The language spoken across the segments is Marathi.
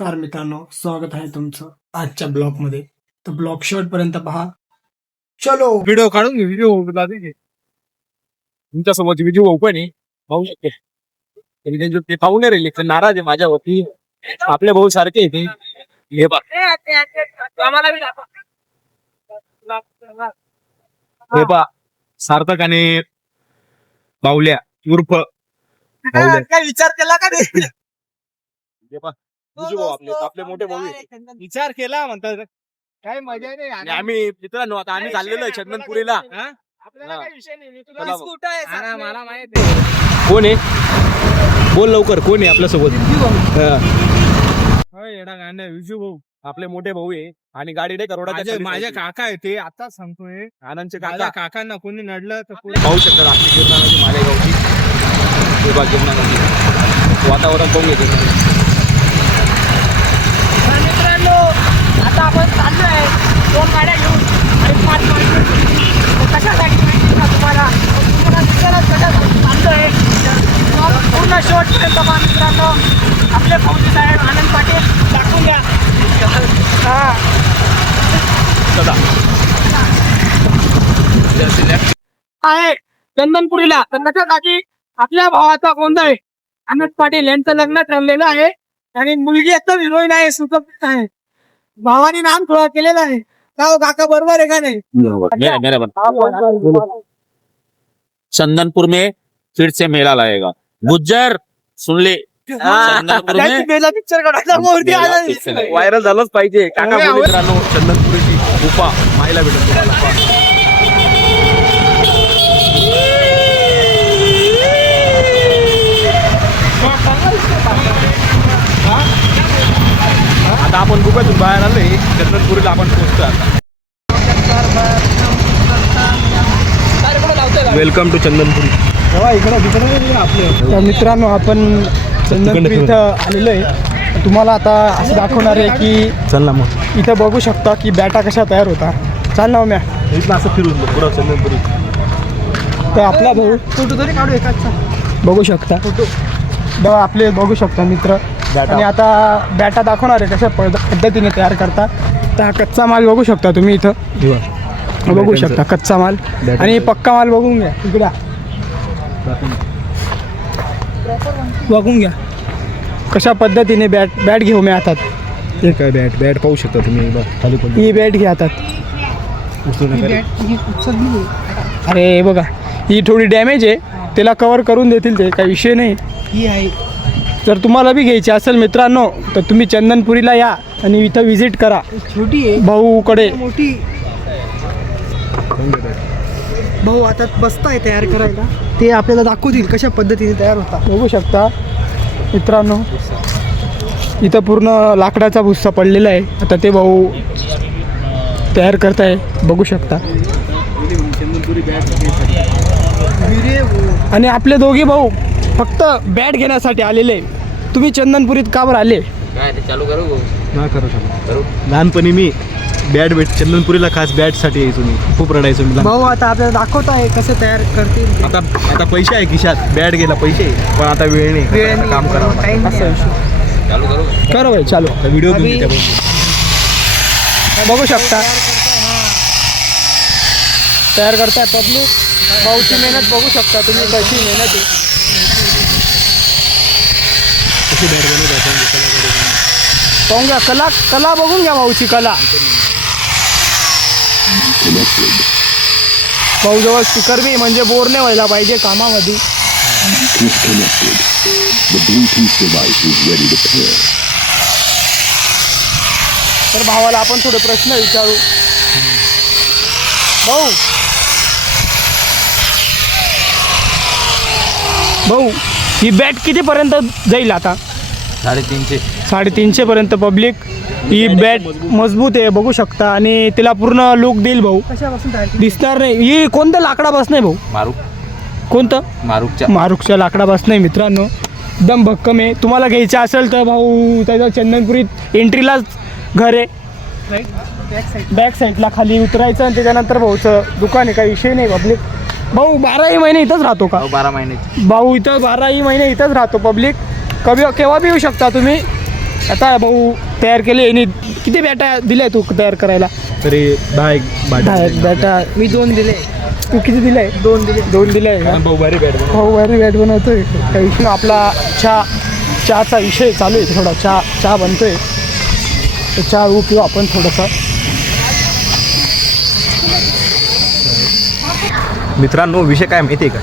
नमस्कार मित्रांनो, स्वागत आहे तुमचं आजच्या ब्लॉग मध्ये. तर ब्लॉग शॉर्ट पर्यंत पहा. चलो व्हिडिओ काढून घे. व्हिडिओ तुमच्या समोर व्हिडिओ पण आहे, पाहू शकते. ते पाहून नाही राहिले, नाराज आहे माझ्यावरती. आपल्या भाऊ सारखे आहे ते. हे बघ, हे पहा, सार्थक आणि बावल्या उर्फ काय विचार केला का नाही? हे पहा, विजू भाऊ आपले मोठे भाऊ आहे. विचार केला म्हणतात काय मजा नाही. आणि आम्ही मित्रांनो आता आम्ही चाललेलो आहे चंदनपुरीला. आपल्याला काही विषय नाही. तुला चला कुठं आहे? मला माहित आहे. कोण आहे? बोल लवकर, कोण आहे आपल्यासोबत? येडा गाणं विजू भाऊ आपले मोठे भाऊ आहे आणि गाडी नाही करोडाच्या माझे काका आहे ते. आताच सांगतोय आनंदचे माझ्या काका काकांना कोणी नडलं तर पाहू शकतात. आपली गिरणाराची मालेगावची गिरणाराची वातावरण पाहून येते. मित्रांनो आता आपण चाललोय 2 गाड्या घेऊन आणि 5 माणसं. कशासाठी माहिती का तुम्हाला विचारात चाललोय. पूर्ण शेवट पर्यंत पहा मित्रांनो. आपले फौजी साहेब आनंद पाटील दाखवून द्या. हा आहे चंदनपुरीला. तर त्याच्यासाठी आपल्या भावाचा गोंधळ आनंद पाटील यांचं लग्न ठरलेलं आहे आणि मुलगी एकदम हिरोईन आहे, सुप्रसिद्ध आहे. भावाने नाम थोडा केलेला आहे. काका बरोबर आहे का नाही? चंदनपुर में फिर से मेला लगेगा. गुज्जर सुन ले, चंदनपुर में मेला पिक्चर काढायला मूर्ती आली. व्हायरल झालंच पाहिजे. काका बोलले मित्रांनो, चंदनपुरीची गुफा पाहायला भेटेल तुम्हाला. आता आपण गुफेतून बाहेर आलोय. चंदनपुरीला आपण पोहोचतो आता. Welcome to Chandanpuri. तर मित्रांनो, आपण चंदनपुरी इथं आलेलो आहे. तुम्हाला आता असं दाखवणार आहे की चल ना मग, इथं बघू शकता की बॅटा कशा तयार होता. चाल ना म्या. इथलं असं फिरून पुरा चंदनपुरी. तर आपला भाऊ फोटो तरी काढू एकाचा. बघू शकता बघा, आपले बघू शकता मित्र. आणि आता बॅटा दाखवणार आहे कशा पद्धतीने तयार करतात. तर हा कच्चा माल बघू शकता तुम्ही इथं. बघू शकता कच्चा माल आणि पक्का माल बघून घ्या. इकडे बघून घ्या कशा पद्धतीने बॅट घेऊ मी हातात. हे काय बॅट पाहू शकता तुम्ही. खाली ही बॅट घ्या हातात. अरे बघा, ही थोडी डॅमेज आहे, त्याला कवर करून देतील ते, काही विषय नाही. ही आहे. जर तुम्हाला बी घ्यायची असेल मित्रांनो तर तुम्ही चंदनपुरीला या आणि इथं विजिट करा. छोटी आहे भाऊकडे. मोठी भाऊ आता बसताय तयार करायला, ते आपल्याला दाखवतील कशा पद्धतीने तयार होता. बघू शकता मित्रांनो, इथं पूर्ण लाकडाचा भुस्सा पडलेला आहे. आता ते भाऊ तयार करताय, बघू शकता. आणि आपले दोघे भाऊ फक्त बॅट घेण्यासाठी आलेले. तुम्ही चंदनपुरीत का बरं आले? काय ते चालू करू ना करू शकतो. लहानपणी मी बॅट चंदनपुरीला खास बॅटसाठी यायचो. मी खूप रडायचो. मी भाऊ आता आपल्याला दाखवत आहे कसं तयार करतील. आता पैसे आहे खिशात, बॅट गेला पैसे, पण आता वेळ नाही. काम करावं. टाइम चालू करू भाई. चालू व्हिडिओ बघू शकता तयार करताय पब्लिक. भाऊची मेहनत बघू शकता तुम्ही, कशी मेहनत आहे. पाहून घ्या कला बघून घ्या भाऊची कला. भाऊ जवळ स्पीकर बी, म्हणजे बोर नाही व्हायला पाहिजे कामामध्ये. तर भावाला आपण थोडे प्रश्न विचारू. भाऊ ही बॅट कितीपर्यंत जाईल आता? 350 पर्यंत. पब्लिक ही बॅट मजबूत आहे बघू शकता आणि तिला पूर्ण लुक देईल भाऊ. दिसणार नाही. ही कोणत्या लाकडापासून आहे भाऊ? मारू कोणतं? मारुकच्या लाकडापासून आहे मित्रांनो. एकदम भक्कम आहे. तुम्हाला घ्यायचं असेल तर भाऊ त्याच्या चंदनपुरीत एंट्रीलाच घर आहे. बॅक साईडला खाली उतरायचं आणि त्याच्यानंतर भाऊचं दुकान आहे. काही विषय नाही. पब्लिक भाऊ 12ही महिने इथंच राहतो का? 12 महिने भाऊ इथं 12ही महिने इथंच राहतो. पब्लिक केव्हा बी येऊ शकता तुम्ही. आता भाऊ तयार केले यांनी किती बॅटा दिल्या तू तयार करायला? तरी 10 बॅटा मी 2 दिले. तू किती दिलाय? 2 दिले. 2 दिलाय का? भाऊ भारी बॅट भाऊ भारी बॅट बनवतोय. काही विषय नाही. आपला चहाचा विषय चालू आहे थोडा. चहा बनतोय तर चहा पिऊ आपण थोडंसं. मित्रांनो विषय काय माहिती आहे का,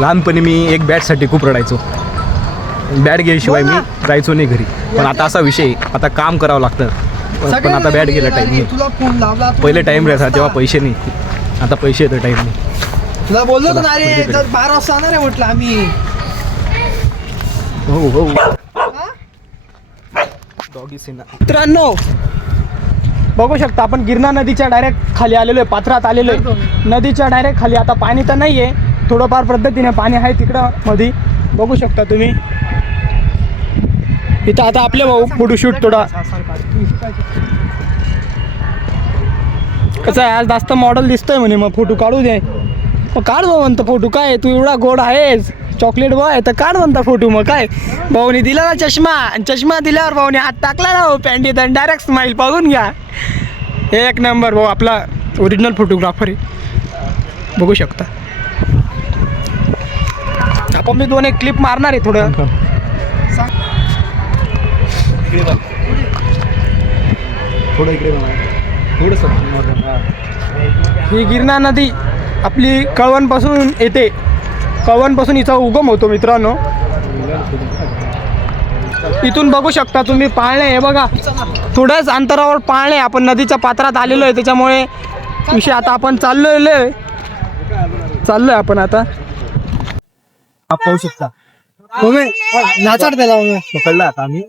लहानपणी मी एक बॅटसाठी खूप रडायचो. बॅट घ्यायशिवाय मी जायचो नाही घरी. पण आता असा विषय आहे, आता काम करावं लागतं. पण आता बॅट गेला टाईम नाही. तुला फोन लावला. पहिले टाईम राहायचा तेव्हा पैसे नाही, आता पैसे येतं टाईम नाही. तुला बोललो ना रे, तर 12 वाजता जाणार आहे म्हटलं आम्ही. हो डॉगी सेना. मित्रांनो बघू शकता आपण गिरणा नदीच्या डायरेक्ट खाली आलेलो आहे, पात्रात आलेलो आहे. नदीच्या डायरेक्ट खाली. आता पाणी तर नाही आहे, थोडंफार पद्धतीने पाणी आहे तिकडं मध्ये. बघू शकता तुम्ही इथं. आता आपले भाऊ फोटोशूट थोडा कसं आहे, आज जास्त मॉडेल दिसतोय म्हणे, मग फोटो काढू दे. मग काढ भाऊ म्हणतं फोटो. काय तू एवढा गोड आहेस, चॉकलेट बॉय, तर काढ म्हणता फोटो. मग काय भाऊनी दिला ना चष्मा, आणि चष्मा दिल्यावर भाऊने हात टाकला ना भाऊ पॅन्टीत आणि डायरेक्ट स्माईल पाहून घ्या. एक नंबर भाऊ, आपला ओरिजिनल फोटोग्राफर आहे. बघू शकता आपण. मी 2 एक क्लिप मारणार आहे थोडं. थोडं इकडे ही गिरणा नदी आपली कळवणपासून येते. कळवणपासून हिचा उगम होतो मित्रांनो. इथून बघू शकता तुम्ही पाळणे. हे बघा थोड्याच अंतरावर पाळणे. आपण नदीच्या पात्रात आलेलो आहे, त्याच्यामुळे विषय. आता आपण चाललोय आपण आता. पाहू शकता नाचाड त्याला पकडला आता आम्ही.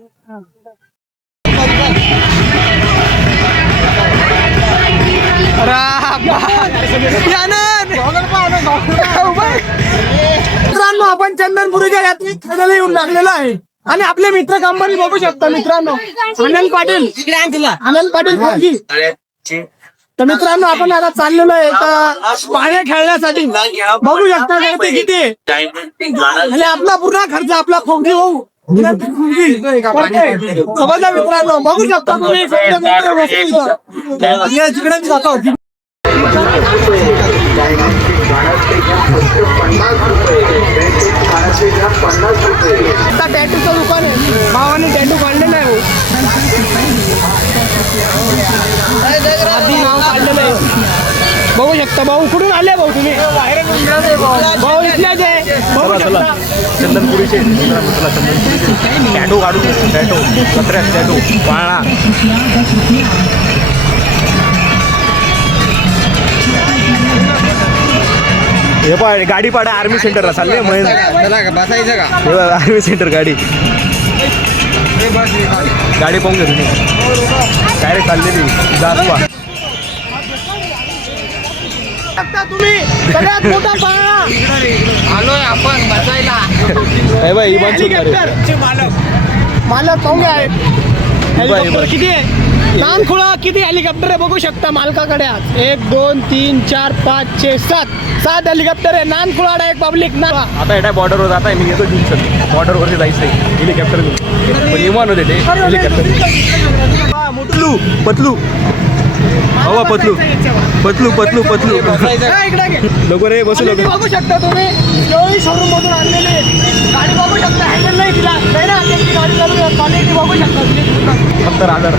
मित्रांनो आपण चंदनपुरीच्या यात्रेत खाण्याला येऊन लागलेलो आहे. आणि आपले मित्र कंपनी बघू शकता मित्रांनो. आनंद पाटील पोरगी. तर मित्रांनो आपण आता चाललेलो आहे पाण्या खेळण्यासाठी. बघू शकता ते किती. आणि आपला पूर्ण खर्च आपला खोंगी होऊ समजला मित्रांनो. बघू शकता तुम्ही तिकडे जातो. आता टॅटूचं दुकान आहे. भावाने टॅटू काढलेलं आहे. आधी नाव काढलेलं आहे. बघू शकता. भाऊ कुठून आले भाऊ तुम्ही? भाऊ इथलेच आहे. बघू शकता चंदनपुरीचे टॅटू काढू. टॅटू पत्र्यात टॅटू पाळणा. हे पाय गाडी पाडा आर्मी सेंटरला चालले. बसायचं का? आर्मी सेंटर गाडी पाहून घे तुम्ही. काय रे चाललेली जात तुम्ही सगळ्यात मोठा पाळणा. आलोय आपण बसायला. मालक पाहून आहे. हेलिकॉप्टर किती आहे? नानखुळा किती हेलिकॉप्टर आहे बघू शकता मालकाकडे. आज 1 2 3 4 5 6 7 हेलिकॉप्टर आहे. नानखुळा एक पब्लिक ना. आता एटा बॉर्डरवर जात आहे. मी येतो जिंकशन बॉर्डरवरती जायचं आहे. हेलिकॉप्टर पण विमान होते ते हेलिकॉप्टर. पतलू हवा पतलू लोक रे बसू लोक. बघू शकता तुम्ही शोरूम मधून आणलेली गाडी. बघू शकता हँडल नाही दिला नाही ना. गाडी चालू क्वालिटी बघू शकता तुम्ही. 70,000.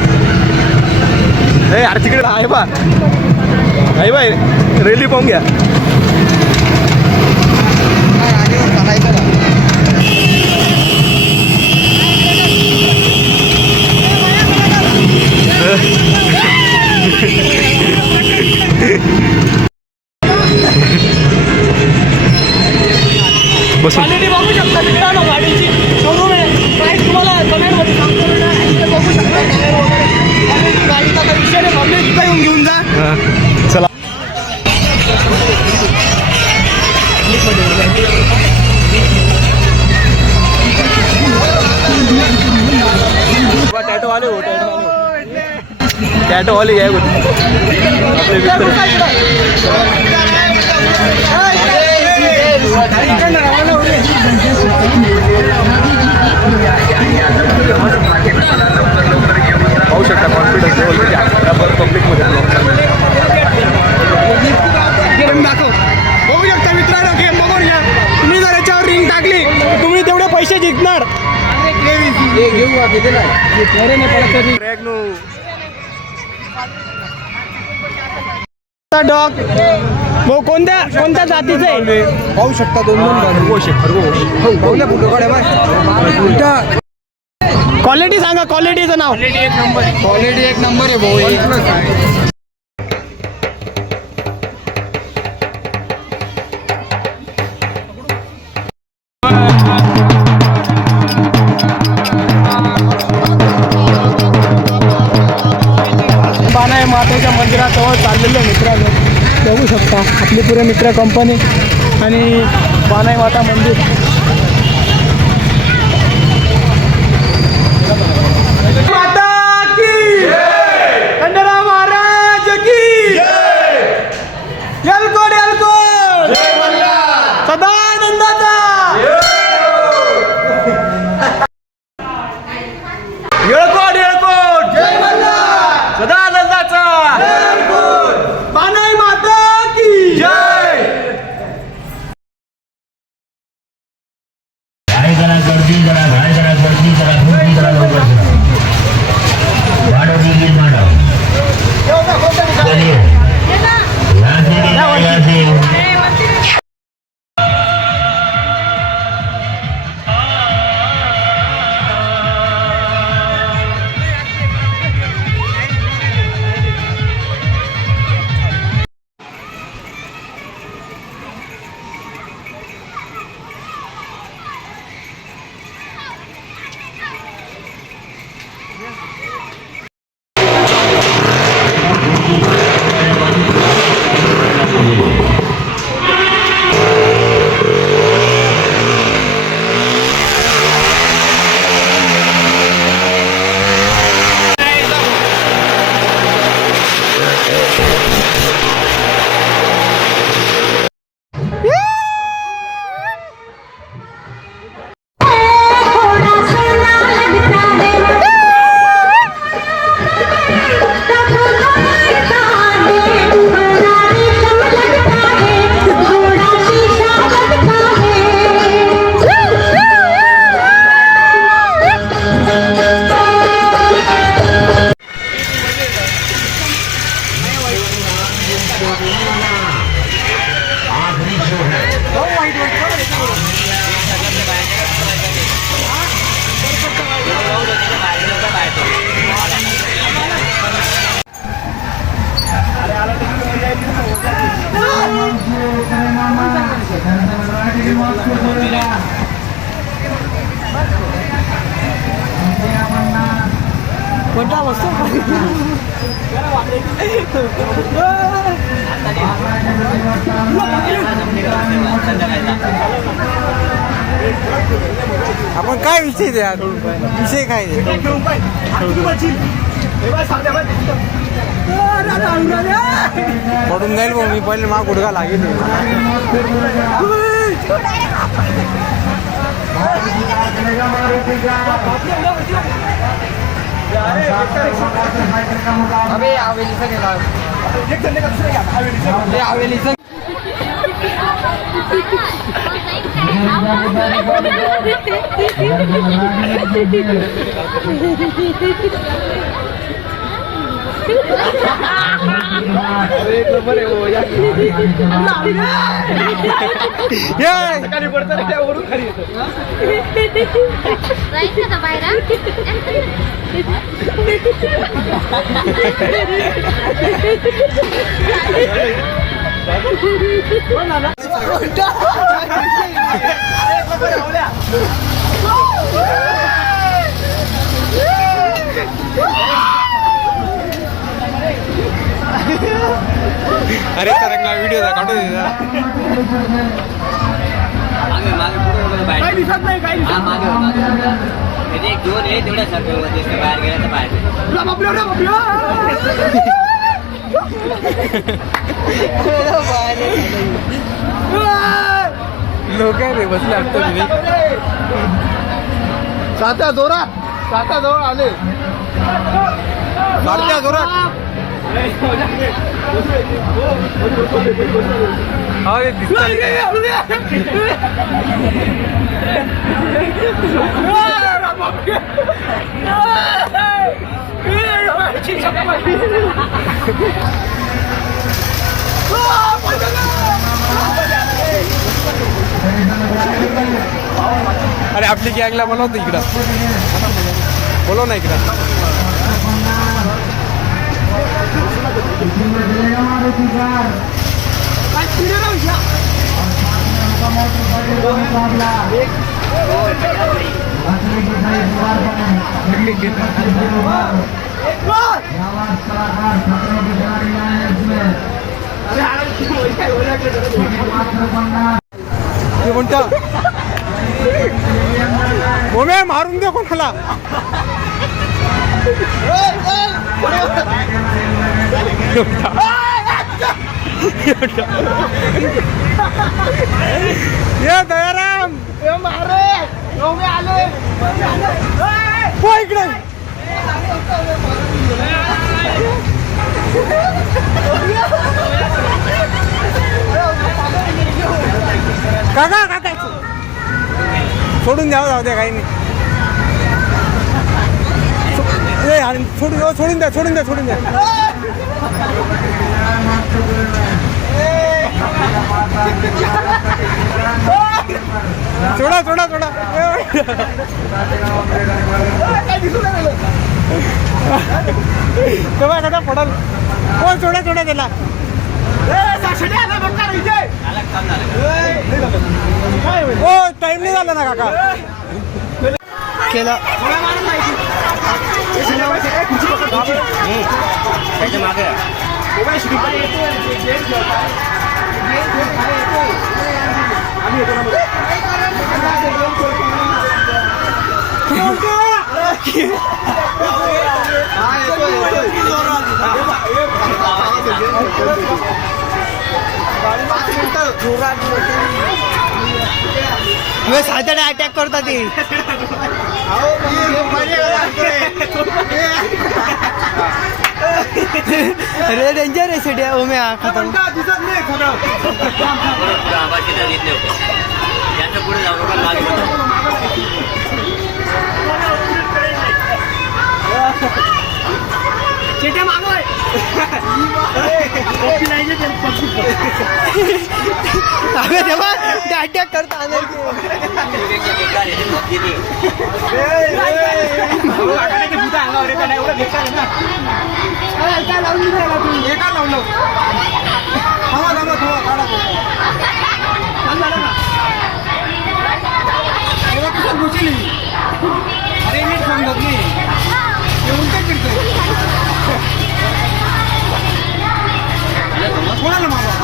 अरे तिकडे आहे बाय रेली पाहून घ्या. क्वालिटी बघू शकता मित्रांनो गाडीची. शोरूम आहे. प्राईस तुम्हाला कमेंटमध्ये सांगतो ना. इथे बघू शकता गाडीचा तर विषय नाही. पब्लिक इथं येऊन घेऊन जा. चला टॅटो वाले आहे आपले मित्र. पैसे जिंकणार डॉग भाऊ कोणत्या जातीचं आहे? पाहू शकता दोन खरगोश क्वालिटी सांगा, क्वालिटीचं नाव. क्वालिटी एक नंबर आहे भाऊ, एकच आहे. बानाई मातेच्या मंदिराजवळ चाललेले मित्रांनो, बघू शकता आपली पुरे मित्र कंपनी आणि बानाई माता मंदिर. माता की खंडेराव महाराज की येलकोट येलकोट सदानंदाचा येळकोट येळकोट जय मल्हार सदानंदाचा बानाई माता की जय. गर्दी जरा गर्दी जरा वाढव गेली मानव आपण काय विषय द्या विषय काय पडून जाईल भाऊ मी पहिले मा गुडघा लागेल अरे तरंगला व्हिडिओ काढू दे घेऊन ये तेवढ्या सगळं बाहेर गेल्या तर बाहेर लोक रे बसले असतो तुम्ही सात्या जोरात आले सात्या जोरात अरे आपली गँगला बोलवतो इकडं, बोलव ना इकडं. ते कोणतं ओमे मारून दे कोणाला. ये दयाराम हो इकडे. काका काका सोडून द्यावं, जाऊ द्या काही नाही. सोडून द्या सोडून द्या सोडून द्या. सोडा सोडा सोडा. तेव्हा कदा पडाल. हो सोडा सोडा त्याला. हो टाइम नाही झाला ना काका. केला साध्याने अटॅक करतात ते. अरे डेंजर आहे सिटी ओम्या खतम. त्यांच्या पुढे जाऊ नका, मागे चिट्या मागोय. अबे तेव्हा ते अटॅक करता अरे नीट समजत नाही, उलट फिरतोय. कोणाला मागवा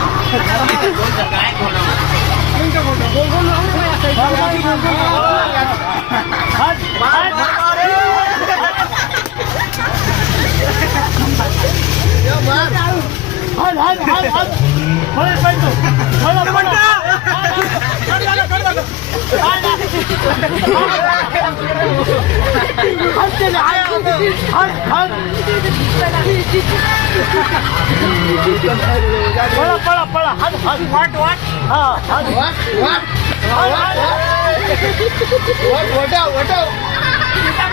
काय पळा पळा हात हात वाट वाट हा हात वाट वाट वाट वाट वाट